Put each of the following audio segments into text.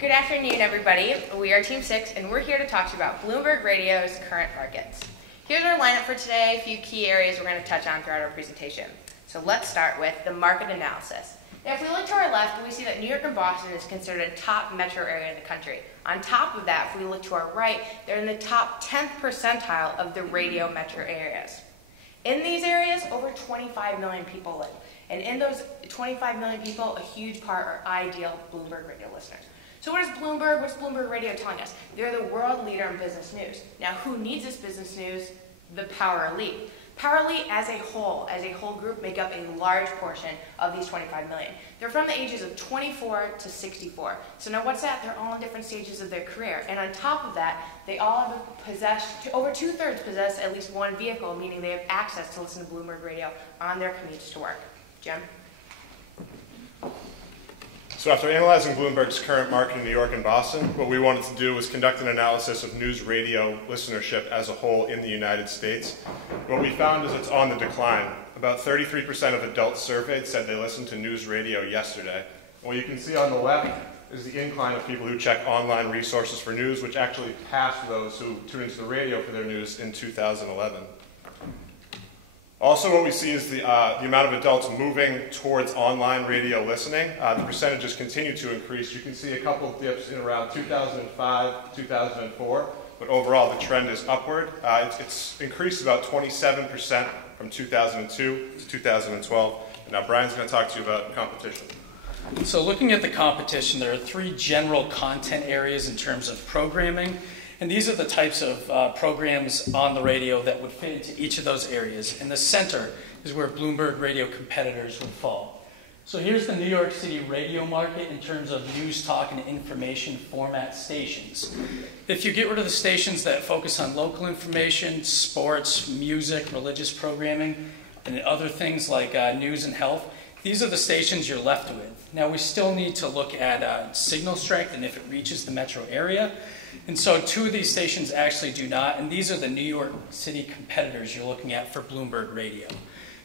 Good afternoon, everybody. We are Team 6, and we're here to talk to you about Bloomberg Radio's current markets. Here's our lineup for today, a few key areas we're going to touch on throughout our presentation. So let's start with the market analysis. Now, if we look to our left, we see that New York and Boston is considered a top metro area in the country. On top of that, if we look to our right, they're in the top 10th percentile of the radio metro areas. In these areas, over 25 million people live. And in those 25 million people, a huge part are ideal Bloomberg Radio listeners. So what's Bloomberg Radio telling us? They're the world leader in business news. Now, who needs this business news? The Power Elite. Power Elite as a whole group, make up a large portion of these 25 million. They're from the ages of 24 to 64. So now what's that? They're all in different stages of their career. And on top of that, they all have over 2/3 possess at least one vehicle, meaning they have access to listen to Bloomberg Radio on their commutes to work. Jim? So after analyzing Bloomberg's current market in New York and Boston, what we wanted to do was conduct an analysis of news radio listenership as a whole in the United States. What we found is it's on the decline. About 33% of adults surveyed said they listened to news radio yesterday. What you can see on the left is the incline of people who check online resources for news, which actually passed those who tune into the radio for their news in 2011. Also, what we see is the amount of adults moving towards online radio listening. The percentages continue to increase. You can see a couple of dips in around 2005, 2004, but overall the trend is upward. It's increased about 27% from 2002 to 2012. And now Brian's going to talk to you about competition. So looking at the competition, there are three general content areas in terms of programming. And these are the types of programs on the radio that would fit into each of those areas. In the center is where Bloomberg Radio competitors would fall. So here's the New York City radio market in terms of news, talk, and information format stations. If you get rid of the stations that focus on local information, sports, music, religious programming, and other things like news and health, these are the stations you're left with. Now, we still need to look at signal strength and if it reaches the metro area. And so two of these stations actually do not, and these are the New York City competitors you're looking at for Bloomberg Radio.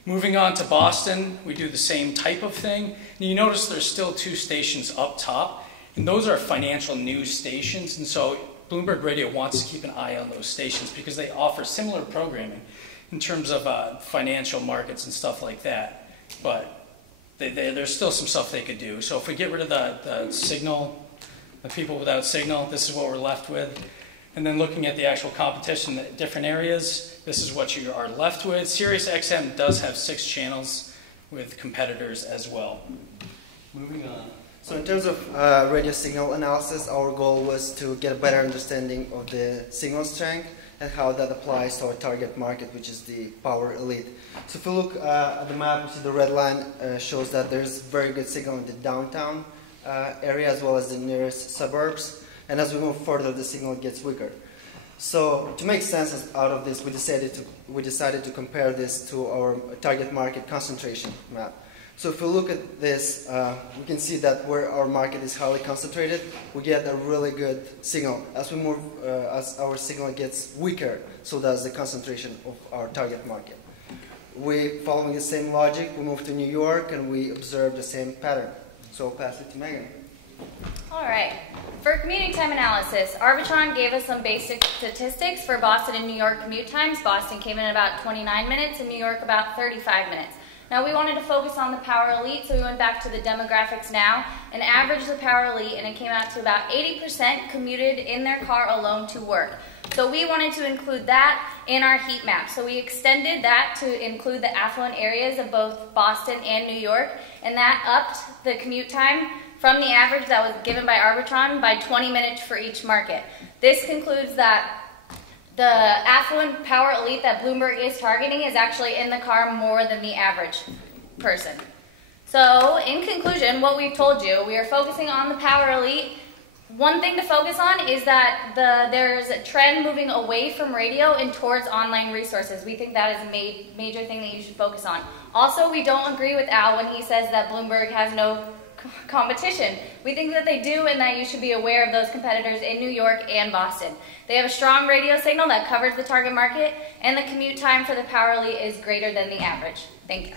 Moving on to Boston, we do the same type of thing. And you notice there's still two stations up top, and those are financial news stations. And so Bloomberg Radio wants to keep an eye on those stations because they offer similar programming in terms of financial markets and stuff like that. But there's still some stuff they could do. So if we get rid of the signal, the people without signal, this is what we're left with. And then looking at the actual competition in different areas, this is what you are left with. SiriusXM does have 6 channels with competitors as well. Moving on. So in terms of radio signal analysis, our goal was to get a better understanding of the signal strength and how that applies to our target market, which is the Power Elite. So if you look at the map, you see the red line shows that there's very good signal in the downtown area as well as the nearest suburbs, and as we move further the signal gets weaker. So to make sense out of this, we decided to compare this to our target market concentration map. So if we look at this, we can see that where our market is highly concentrated, we get a really good signal. As we move, as our signal gets weaker, so does the concentration of our target market. Following the same logic, we move to New York and we observe the same pattern. So I'll pass it to Megan. All right. For commuting time analysis, Arbitron gave us some basic statistics for Boston and New York commute times. Boston came in about 29 minutes and New York about 35 minutes. Now we wanted to focus on the Power Elite, so we went back to the demographics now and averaged the Power Elite, and it came out to about 80% commuted in their car alone to work. So we wanted to include that in our heat map. So we extended that to include the affluent areas of both Boston and New York, and that upped the commute time from the average that was given by Arbitron by 20 minutes for each market. This concludes that the affluent Power Elite that Bloomberg is targeting is actually in the car more than the average person. So in conclusion, what we've told you, we are focusing on the Power Elite. One thing to focus on is that there's a trend moving away from radio and towards online resources. We think that is a major thing that you should focus on. Also, we don't agree with Al when he says that Bloomberg has no competition. We think that they do, and that you should be aware of those competitors in New York and Boston. They have a strong radio signal that covers the target market, and the commute time for the Power Elite is greater than the average. Thank you.